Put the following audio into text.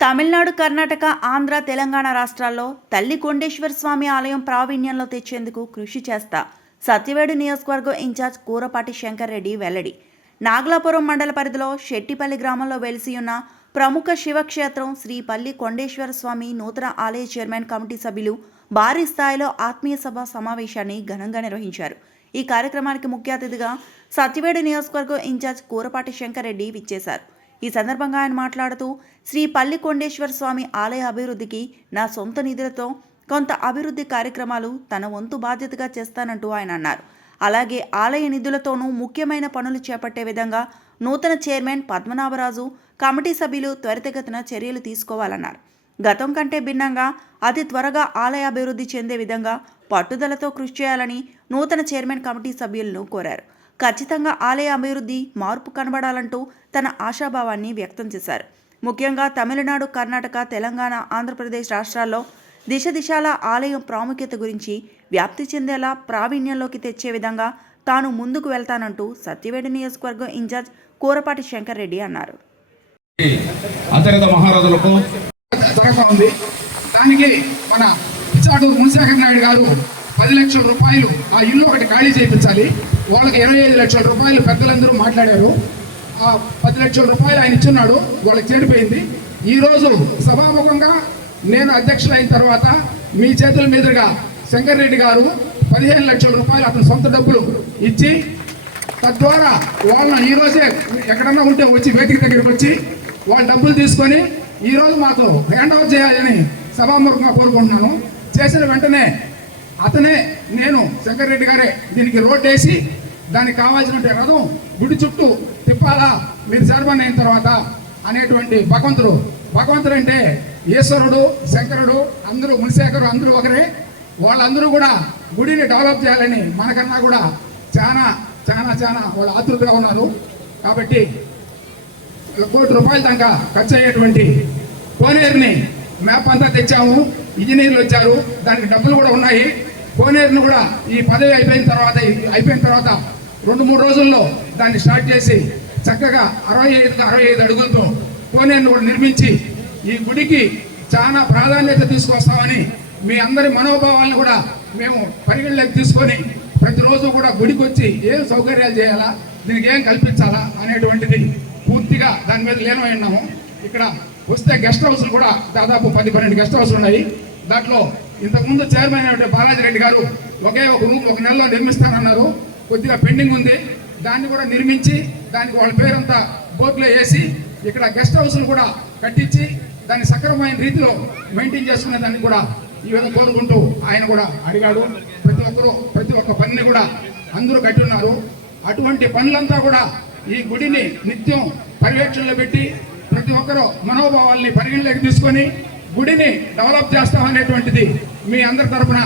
తమిళనాడు కర్ణాటక ఆంధ్ర తెలంగాణ రాష్ట్రాల్లో తల్లి కొండేశ్వర స్వామి ఆలయం ప్రావీణ్యంలో తెచ్చేందుకు కృషి చేస్తా సత్యవేడు నియోజకవర్గం ఇన్ఛార్జ్ కూరపాటి శంకర్ రెడ్డి వెల్లడి. నాగలాపురం మండల పరిధిలో శెట్టిపల్లి గ్రామంలో వెలిసి ఉన్న ప్రముఖ శివక్షేత్రం శ్రీపల్లి కొండేశ్వర స్వామి నూతన ఆలయ చైర్మన్ కమిటీ సభ్యులు భారీ స్థాయిలో ఆత్మీయ సభ సమావేశాన్ని ఘనంగా నిర్వహించారు. ఈ కార్యక్రమానికి ముఖ్య అతిథిగా సత్యవేడు నియోజకవర్గం ఇన్ఛార్జ్ కూరపాటి శంకర్ రెడ్డి విచ్చేశారు. ఈ సందర్భంగా ఆయన మాట్లాడుతూ శ్రీ పల్లి కొండేశ్వర స్వామి ఆలయ అభివృద్ధికి నా సొంత నిధులతో కొంత అభివృద్ధి కార్యక్రమాలు తన వంతు బాధ్యతగా చేస్తానంటూ ఆయన అన్నారు. అలాగే ఆలయ నిధులతోనూ ముఖ్యమైన పనులు చేపట్టే విధంగా నూతన చైర్మన్ పద్మనాభరాజు కమిటీ సభ్యులు త్వరితగతిన చర్యలు తీసుకోవాలన్నారు. గతం కంటే భిన్నంగా అతి త్వరగా ఆలయ అభివృద్ధి చెందే విధంగా పట్టుదలతో కృషి చేయాలని నూతన చైర్మన్ కమిటీ సభ్యులను కోరారు. ఖచ్చితంగా ఆలయ అభివృద్ధి మార్పు కనబడాలంటూ తన ఆశాభావాన్ని వ్యక్తం చేశారు. ముఖ్యంగా తమిళనాడు కర్ణాటక తెలంగాణ ఆంధ్రప్రదేశ్ రాష్ట్రాల్లో దిశ దిశాల ఆలయం ప్రాముఖ్యత గురించి వ్యాప్తి చెందేలా ప్రావీణ్యంలోకి తెచ్చే విధంగా తాను ముందుకు వెళ్తానంటూ సత్యవేడి నియోజకవర్గం ఇన్ఛార్జ్ కూరపాటి శంకర్ రెడ్డి అన్నారు. మహారాజులకు దానికి మన మునిశేఖర్ నాయుడు గారు పది లక్షల రూపాయలు ఆ ఇల్లు ఒకటి ఖాళీ చేయించాలి. వాళ్ళకి ఇరవై ఐదు లక్షల రూపాయలు పెద్దలందరూ మాట్లాడారు. ఆ పది లక్షల రూపాయలు ఆయన ఇచ్చున్నాడు వాళ్ళకి చేరిపోయింది. ఈరోజు సభాముఖంగా నేను అధ్యక్షులు అయిన తర్వాత మీ చేతుల మీదుగా శంకర్ రెడ్డి గారు పదిహేను లక్షల రూపాయలు అతని సొంత డబ్బులు ఇచ్చి తద్వారా వాళ్ళని ఈరోజే ఎక్కడన్నా ఉంటే వచ్చి వేదిక దగ్గరికి వచ్చి వాళ్ళ డబ్బులు తీసుకొని ఈరోజు రోజు మాకు హ్యాండ్ ఓవర్ చేయాలని సభాముఖంగా కోరుకుంటున్నాను. చేసిన వెంటనే అతనే నేను శంకర్ రెడ్డి గారే. దీనికి రోడ్ వేసి దానికి కావాల్సిన రథం గుడి చుట్టూ తిప్పాలా మీరు చైర్మన్ అయిన తర్వాత అనేటువంటి భగవంతుడు. భగవంతుడు అంటే ఈశ్వరుడు శంకరుడు అందరూ మునిశేఖరు అందరూ ఒకరే. వాళ్ళందరూ కూడా గుడిని డెవలప్ చేయాలని మనకన్నా కూడా చాలా చాలా చాలా వాళ్ళు ఆతృతగా ఉన్నారు. కాబట్టి కోటి రూపాయల దాకా ఖర్చు అయ్యేటువంటి కోనేరుని మ్యాప్ అంతా తెచ్చాము. ఇంజనీర్లు వచ్చారు. దానికి డబ్బులు కూడా ఉన్నాయి. కోనేరును కూడా ఈ పదవి అయిపోయిన తర్వాత అయిపోయిన తర్వాత రెండు మూడు రోజుల్లో దాన్ని స్టార్ట్ చేసి చక్కగా అరవై ఐదు అరవై ఐదు అడుగులతో కోనేరును కూడా నిర్మించి ఈ గుడికి చాలా ప్రాధాన్యత తీసుకొస్తామని మీ అందరి మనోభావాలను కూడా మేము పరిగణలోకి తీసుకొని ప్రతిరోజు కూడా గుడికి వచ్చి ఏం సౌకర్యాలు చేయాలా దీనికి ఏం కల్పించాలా అనేటువంటిది పూర్తిగా దాని మీద లీనమై ఉన్నాము. ఇక్కడ వస్తే గెస్ట్ హౌస్లు కూడా దాదాపు పది పన్నెండు గెస్ట్ హౌస్లు ఉన్నాయి. దాంట్లో ఇంతకుముందు చైర్మన్ అయినటువంటి బాలాజీ రెడ్డి గారు ఒకే ఒక రూమ్ ఒక నెలలో నిర్మిస్తానన్నారు. కొద్దిగా పెండింగ్ ఉంది. దాన్ని కూడా నిర్మించి దానికి వాళ్ళ పేరంతా బోర్డులో వేసి ఇక్కడ గెస్ట్ హౌస్ను కూడా కట్టించి దాన్ని సక్రమమైన రీతిలో మెయింటైన్ చేసుకునే దాన్ని కూడా ఈ విధంగా కోరుకుంటూ ఆయన కూడా అడిగాడు. ప్రతి ఒక్కరూ ప్రతి ఒక్క పనిని కూడా అందరూ కట్టి ఉన్నారు అటువంటి పనులంతా కూడా ఈ గుడిని నిత్యం పర్యవేక్షణలో పెట్టి ప్రతి ఒక్కరూ మనోభావాల్ని పరిగణలోకి తీసుకొని గుడిని డెవలప్ చేస్తామనేటువంటిది మీ అందరి తరపున